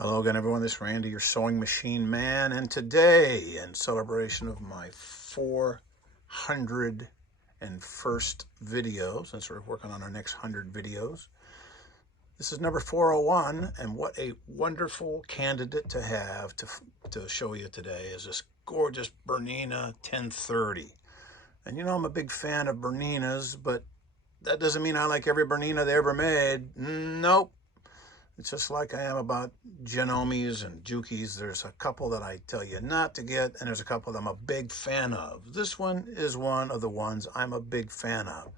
Hello again, everyone. This is Randy, your sewing machine man, and today, in celebration of my 401st video, since we're working on our next 100 videos, this is number 401, and what a wonderful candidate to have to show you today is this gorgeous Bernina 1030. And you know, I'm a big fan of Berninas, but that doesn't mean I like every Bernina they ever made. Nope. It's just like I am about Genomes and Jukis. There's a couple that I tell you not to get, and there's a couple that I'm a big fan of. This one is one of the ones I'm a big fan of.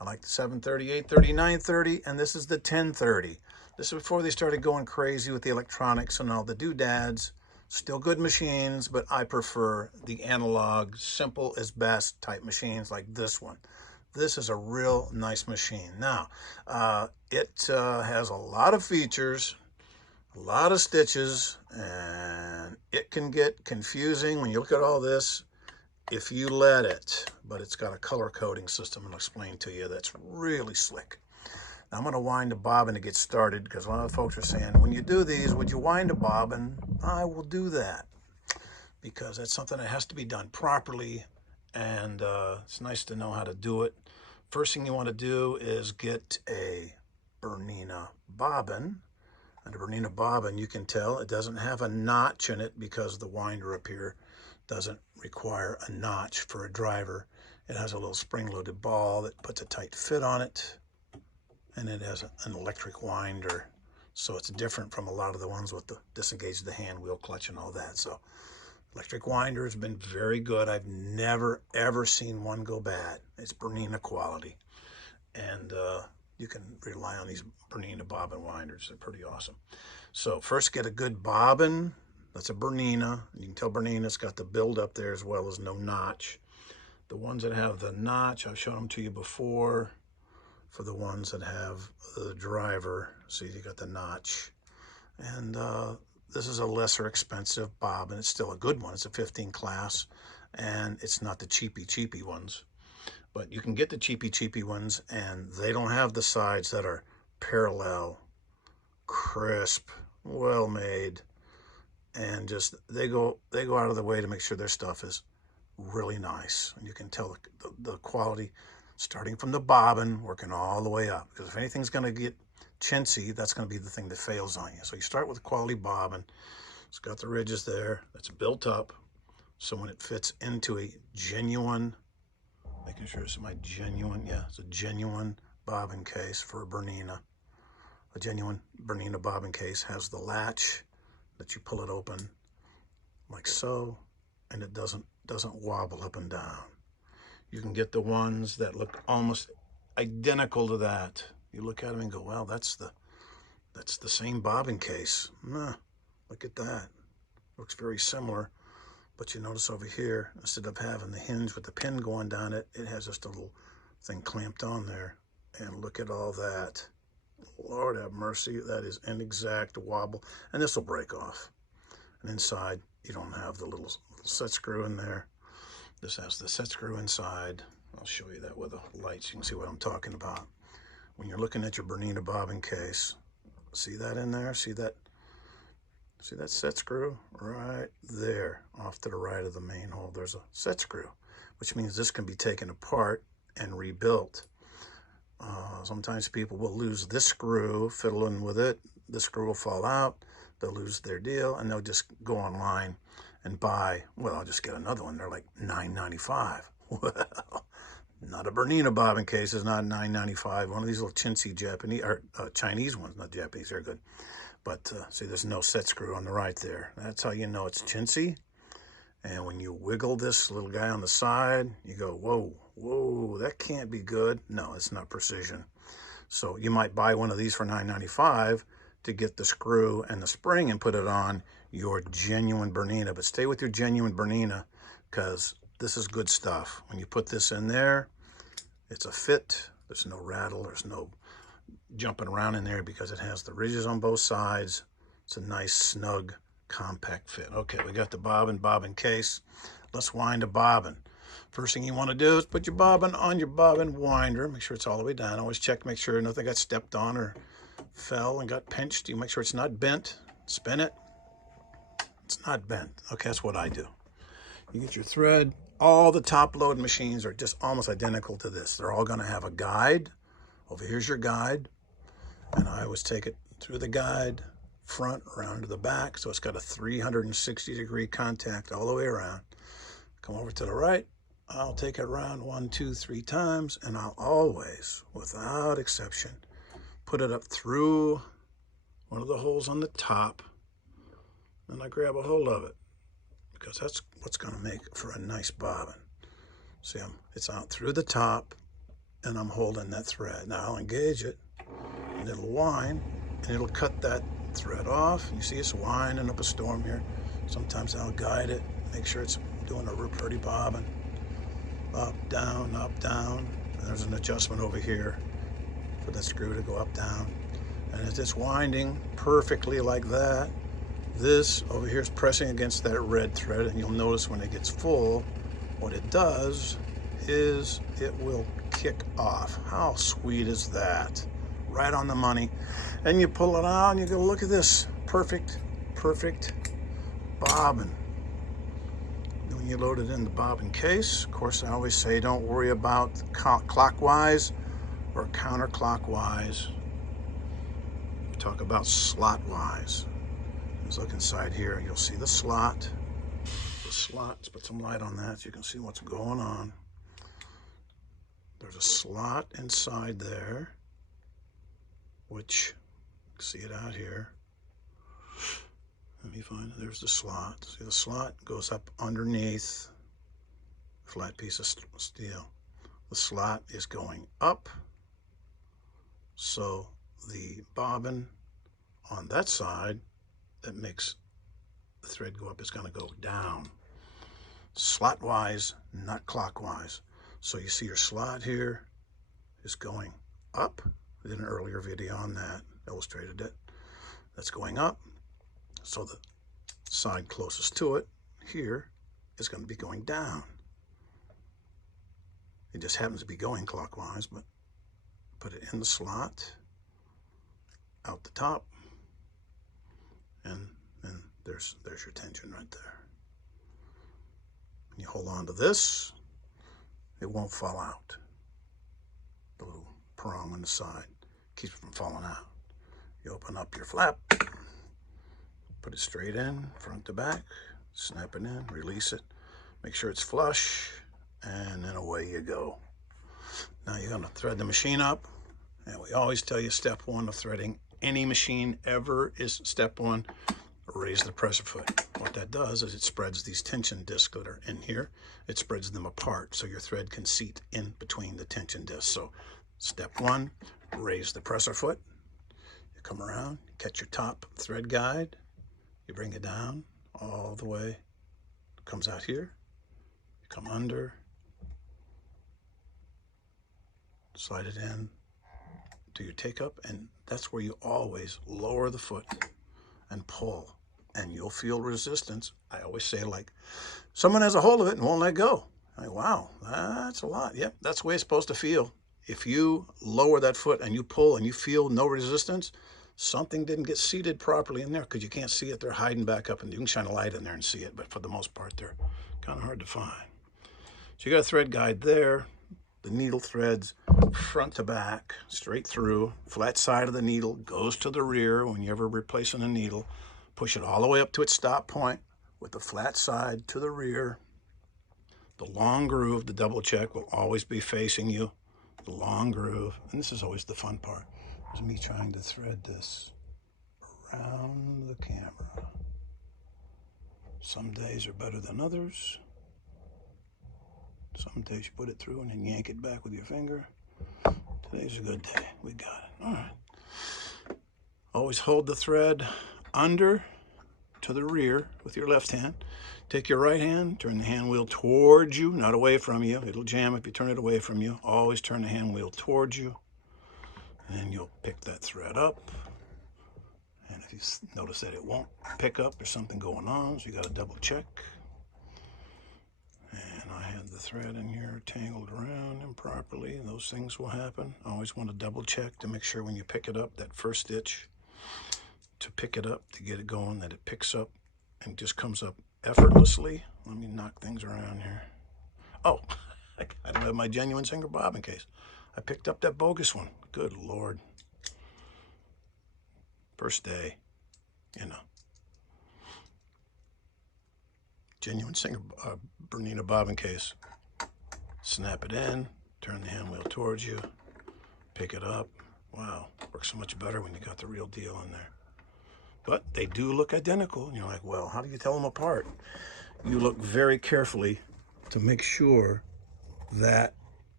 I like the 730, 830, 930, and this is the 1030. This is before they started going crazy with the electronics and all the doodads. Still good machines, but I prefer the analog, simple as best type machines like this one. This is a real nice machine. Now, it has a lot of features, a lot of stitches, and it can get confusing when you look at all this if you let it. But it's got a color coding system, and I'll explain to you, that's really slick. Now, I'm going to wind a bobbin to get started because a lot of folks are saying, when you do these, would you wind a bobbin? I will do that because that's something that has to be done properly. And it's nice to know how to do it. First thing you want to do is get a Bernina bobbin. And a Bernina bobbin, you can tell it doesn't have a notch in it because the winder up here doesn't require a notch for a driver. It has a little spring-loaded ball that puts a tight fit on it. And it has an electric winder. So it's different from a lot of the ones with the disengage the hand wheel clutch and all that. So electric winder has been very good. I've never, ever seen one go bad. It's Bernina quality. And you can rely on these Bernina bobbin winders. They're pretty awesome. So first get a good bobbin. That's a Bernina. You can tell Bernina's got the build up there as well as no notch. The ones that have the notch, I've shown them to you before. For the ones that have the driver, see, you got the notch. And this is a lesser expensive bobbin. It's still a good one. It's a 15 class, and it's not the cheapy ones. But you can get the cheapy ones, and they don't have the sides that are parallel, crisp, well made, and just they go out of the way to make sure their stuff is really nice. And you can tell the quality starting from the bobbin, working all the way up. Because if anything's going to get chintzy, that's going to be the thing that fails on you. So you start with a quality bobbin. It's got the ridges there. That's built up. So when it fits into a genuine, making sure it's my genuine, yeah, it's a genuine bobbin case for a Bernina. A genuine Bernina bobbin case has the latch that you pull it open like so, and it doesn't wobble up and down. You can get the ones that look almost identical to that. You look at them and go, well, that's the same bobbin case. Nah, look at that. Looks very similar. But you notice over here, instead of having the hinge with the pin going down it, it has just a little thing clamped on there. And look at all that. Lord have mercy, that is an exact wobble. And this will break off. And inside, you don't have the little set screw in there. This has the set screw inside. I'll show you that with the lights. You can see what I'm talking about. When you're looking at your Bernina bobbin case, see that in there? See that set screw? Right there, off to the right of the main hole, there's a set screw, which means this can be taken apart and rebuilt. Sometimes people will lose this screw, fiddling with it. The screw will fall out. They'll lose their deal, and they'll just go online and buy, well, I'll just get another one. They're like $9.95. Well, not a Bernina bobbin case is not $9.95. One of these little chintzy Japanese, or Chinese ones, not Japanese, they're good. But see, there's no set screw on the right there. That's how you know it's chintzy. And when you wiggle this little guy on the side, you go, whoa, that can't be good. No, it's not precision. So you might buy one of these for $9.95 to get the screw and the spring and put it on your genuine Bernina. But stay with your genuine Bernina because this is good stuff. When you put this in there, it's a fit. There's no rattle. There's no jumping around in there because it has the ridges on both sides. It's a nice, snug, compact fit. Okay, we got the bobbin case. Let's wind a bobbin. First thing you want to do is put your bobbin on your bobbin winder. Make sure it's all the way down. Always check, make sure nothing got stepped on or fell and got pinched. You make sure it's not bent. spin it. It's not bent. Okay, that's what I do. You get your thread. All the top load machines are just almost identical to this. They're all going to have a guide. Over here's your guide. And I always take it through the guide, front, around to the back. So it's got a 360-degree contact all the way around. Come over to the right. I'll take it around 1, 2, 3 times. And I'll always, without exception, put it up through one of the holes on the top. And I grab a hold of it, because that's what's going to make for a nice bobbin. See, it's out through the top, and I'm holding that thread. Now I'll engage it, and it'll wind, and it'll cut that thread off. You see it's winding up a storm here. Sometimes I'll guide it, make sure it's doing a real pretty bobbin. Up, down, and there's an adjustment over here for the screw to go up, down. And as it's winding perfectly like that, this over here is pressing against that red thread, and you'll notice when it gets full, what it does is it will kick off. How sweet is that? Right on the money. And you pull it out and you go, look at this. Perfect bobbin. When you load it in the bobbin case, of course I always say don't worry about clockwise or counterclockwise. Talk about slot-wise. Let's look inside here. You'll see the slot. Let's put some light on that so you can see what's going on. There's a slot inside there, which, see it out here. Let me find it. There's the slot. See, the slot goes up underneath a flat piece of steel. The slot is going up, so the bobbin on that side that makes the thread go up is going to go down. Slot-wise, not clockwise. So you see your slot here is going up. I did an earlier video on that, illustrated it. That's going up. So the side closest to it here is going to be going down. It just happens to be going clockwise, but put it in the slot, out the top, and then there's your tension right there. When you hold on to this, it won't fall out. The little prong on the side keeps it from falling out. You open up your flap, put it straight in, front to back, snap it in, release it, make sure it's flush, and then away you go. Now you're going to thread the machine up, and we always tell you step one of threading any machine ever is step one, raise the presser foot. What that does is it spreads these tension discs that are in here, it spreads them apart so your thread can seat in between the tension discs. So step one, raise the presser foot. You come around, catch your top thread guide, you bring it down all the way, it comes out here, you come under, slide it in to your take up, and that's where you always lower the foot and pull, and you'll feel resistance. I always say, like, someone has a hold of it and won't let go. Like, wow, that's a lot. Yep, that's the way it's supposed to feel. If you lower that foot and you pull and you feel no resistance, something didn't get seated properly in there, because you can't see it. They're hiding back up, and you can shine a light in there and see it, but for the most part, they're kind of hard to find. So you got a thread guide there. The needle threads front to back, straight through. Flat side of the needle goes to the rear when you're ever replacing a needle. Push it all the way up to its stop point with the flat side to the rear. The long groove, the double check, will always be facing you. The long groove, and this is always the fun part, is me trying to thread this around the camera. Some days are better than others. Some days you put it through and then yank it back with your finger. Today's a good day. We got it. All right. Always hold the thread under to the rear with your left hand. Take your right hand, turn the hand wheel towards you, not away from you. It'll jam if you turn it away from you. Always turn the hand wheel towards you. And then you'll pick that thread up. And if you notice that it won't pick up, there's something going on, so you got to double check. And I had the thread in here tangled around improperly. Those things will happen. I always want to double check to make sure when you pick it up, that first stitch to pick it up, to get it going, that it picks up and just comes up effortlessly. Let me knock things around here. Oh, I don't have my genuine single bobbin case. I picked up that bogus one. Good Lord. First day, you know. Genuine single Bernina bobbin case. Snap it in, turn the hand wheel towards you, pick it up. Wow, works so much better when you got the real deal in there. But they do look identical, and you're like, well, how do you tell them apart? You look very carefully to make sure that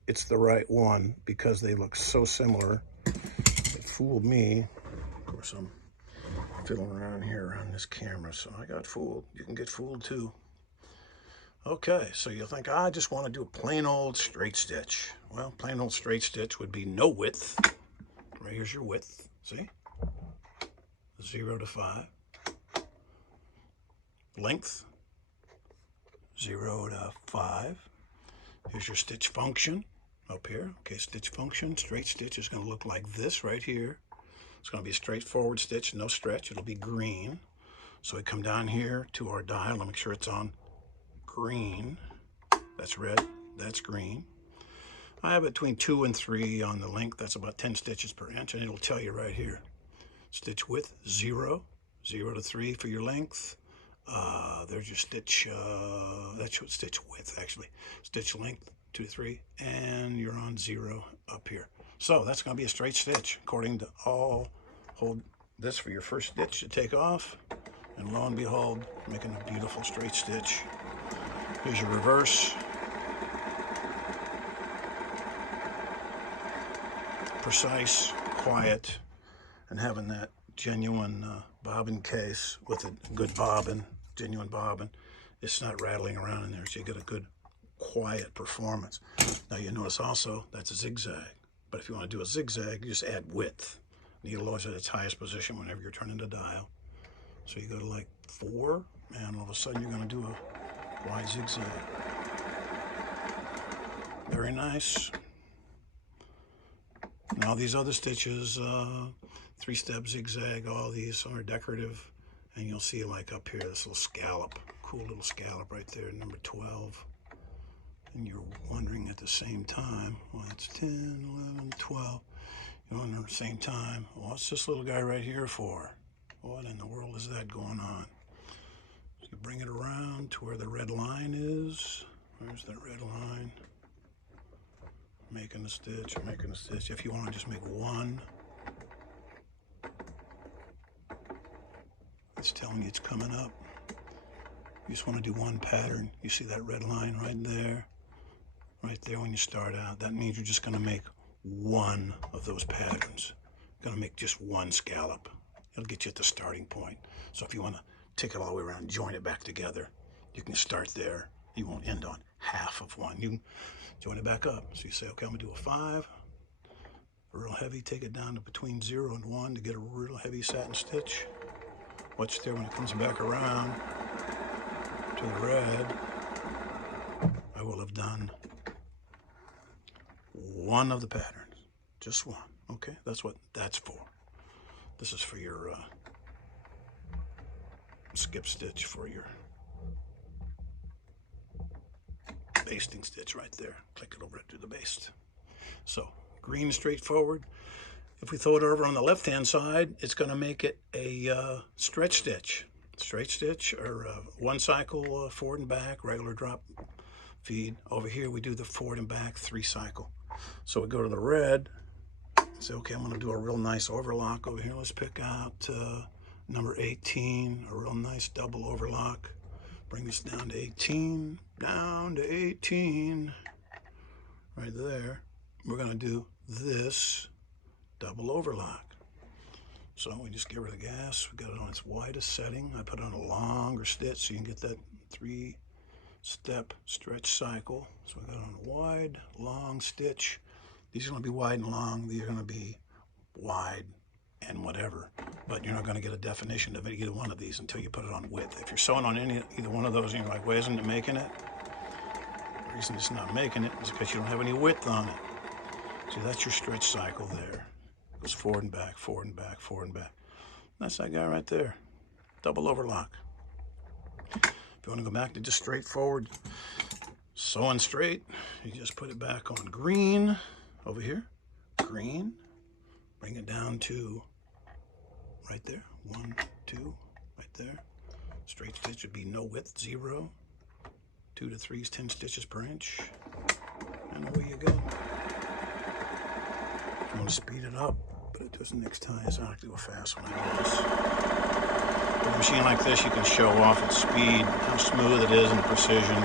it's the right one, because they look so similar. It fooled me. Of course, I'm fiddling around here on this camera, so I got fooled. You can get fooled too. Okay, so you'll think, I just want to do a plain old straight stitch. Well, plain old straight stitch would be no width. Right here's your width, see? 0 to 5. Length, 0 to 5. Here's your stitch function up here. Okay, stitch function, straight stitch is going to look like this right here. It's going to be a straightforward stitch, no stretch. It'll be green. So we come down here to our dial and make sure it's on green. That's red, that's green. I have between 2 and 3 on the length. That's about 10 stitches per inch, and it'll tell you right here. Stitch width, 0 to 3 for your length. There's your stitch, that's what stitch width actually. Stitch length, 2 to 3, and you're on 0 up here. So that's going to be a straight stitch according to all. Hold this for your first stitch to take off, and lo and behold, making a beautiful straight stitch. Here's your reverse. Precise, quiet, and having that genuine bobbin case with a good bobbin, genuine bobbin, it's not rattling around in there, so you get a good quiet performance. Now you notice also that's a zigzag, but if you want to do a zigzag, you just add width. Needle always at its highest position whenever you're turning the dial. So you go to like 4, and all of a sudden you're going to do a wide zigzag. Very nice. Now these other stitches, 3-step zigzag, all these are decorative, and you'll see like up here this little scallop, cool little scallop right there, number 12. And you're wondering at the same time, well, it's 10, 11, 12. You're wondering at the same time, what's this little guy right here for? What in the world is that going on? So you bring it around to where the red line is. Where's that red line? Making a stitch, making a stitch. If you want to just make one, it's telling you it's coming up. You just want to do one pattern. You see that red line right there when you start out. That means you're just going to make one of those patterns. You're going to make just one scallop. It'll get you at the starting point. So if you want to take it all the way around, join it back together, you can start there. You won't end on half of one. You can join it back up. So you say, okay, I'm going to do a 5. Real heavy, take it down to between 0 and 1 to get a real heavy satin stitch. Watch there when it comes back around to the red. I will have done one of the patterns, just one. Okay, that's what that's for. This is for your skip stitch, for your basting stitch right there. Click it over to do the baste. So green, straightforward. If we throw it over on the left hand side, it's going to make it a stretch stitch. Straight stitch, or one cycle forward and back, regular drop feed. Over here we do the forward and back 3 cycle. So we go to the red, say, okay, I'm going to do a real nice overlock over here. Let's pick out number 18, a real nice double overlock. Bring this down to 18, down to 18, right there. We're going to do this double overlock. So we just give her the gas. We got it on its widest setting. I put on a longer stitch so you can get that 3-step stretch cycle. So we got on a wide, long stitch. These are going to be wide and long. These are going to be wide and whatever. But you're not going to get a definition of either one of these until you put it on width. If you're sewing on either one of those and you're like, why isn't it making it? The reason it's not making it is because you don't have any width on it. So that's your stretch cycle there. It goes forward and back, forward and back, forward and back. That's that guy right there. Double overlock. If you want to go back to just straightforward sewing straight, you just put it back on green over here. Green. Bring it down to right there. 1, 2, right there. Straight stitch would be no width, 0. 2 to 3 is 10 stitches per inch. And away you go. I'm going to speed it up, but it doesn't next time. So I like to go fast when I do this. With a machine like this, you can show off its speed, how smooth it is, and precision.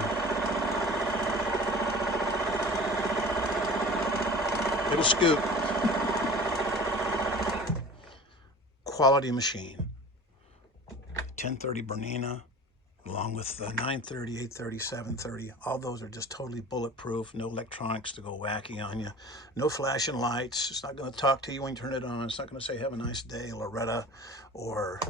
Little scoop. Quality machine. 1030 Bernina, along with 930, 830, 730. All those are just totally bulletproof. No electronics to go wacky on you. No flashing lights. It's not going to talk to you when you turn it on. It's not going to say, have a nice day, Loretta, or,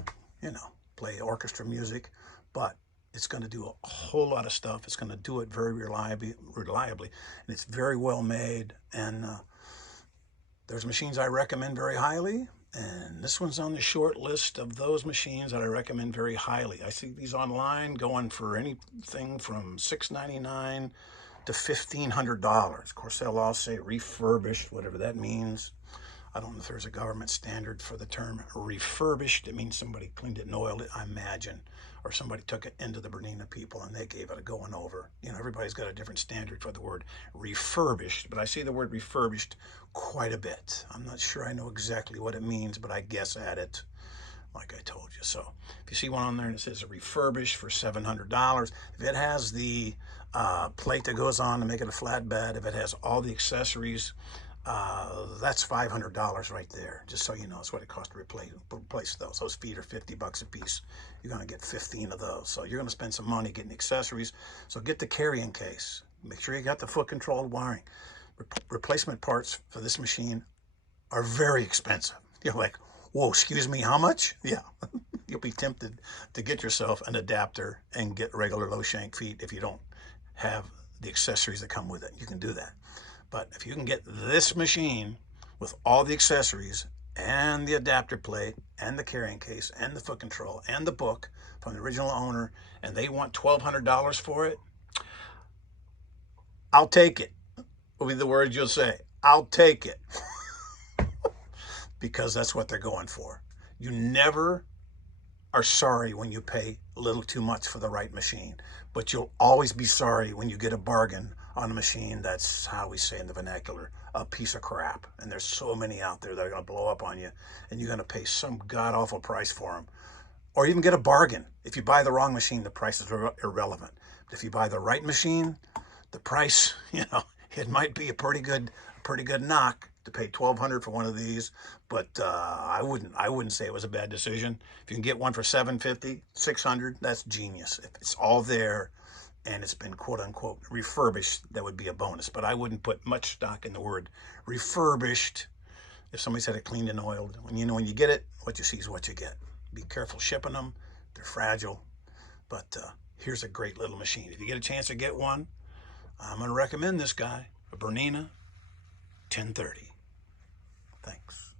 you know, play orchestra music. But it's going to do a whole lot of stuff. It's going to do it very reliably, and it's very well made. And there's machines I recommend very highly. And this one's on the short list of those machines that I recommend very highly. I see these online going for anything from $6.99 to $1,500. Of course, they'll all say refurbished, whatever that means. I don't know if there's a government standard for the term refurbished. It means somebody cleaned it and oiled it, I imagine. Or somebody took it into the Bernina people and they gave it a going over. You know, everybody's got a different standard for the word refurbished, but I see the word refurbished quite a bit. I'm not sure I know exactly what it means, but I guess at it, like I told you. So if you see one on there and it says refurbished for $700, if it has the plate that goes on to make it a flatbed, if it has all the accessories, that's $500 right there. Just so you know, it's what it costs to replace those. Those feet are $50 a piece. You're going to get 15 of those. So you're going to spend some money getting accessories. So get the carrying case. Make sure you got the foot controlled wiring. Replacement parts for this machine are very expensive. You're like, whoa, excuse me, how much? Yeah. You'll be tempted to get yourself an adapter and get regular low shank feet if you don't have the accessories that come with it. You can do that. But if you can get this machine with all the accessories and the adapter plate and the carrying case and the foot control and the book from the original owner, and they want $1,200 for it, I'll take it. Will be the words you'll say. I'll take it. Because that's what they're going for. You never are sorry when you pay a little too much for the right machine, but you'll always be sorry when you get a bargain on a machine that's, how we say in the vernacular, a piece of crap. And there's so many out there that are going to blow up on you, and you're going to pay some god-awful price for them. Or even get a bargain. If you buy the wrong machine, the price is irrelevant. But if you buy the right machine, the price, you know, it might be a pretty good knock to pay $1,200 for one of these, but I wouldn't say it was a bad decision. If you can get one for $750, $600, that's genius. If it's all there and it's been quote unquote refurbished, that would be a bonus. But I wouldn't put much stock in the word refurbished. If somebody's had it cleaned and oiled, when you get it, what you see is what you get. Be careful shipping them; they're fragile. But here's a great little machine. If you get a chance to get one, I'm going to recommend this guy, a Bernina 1030. Thanks.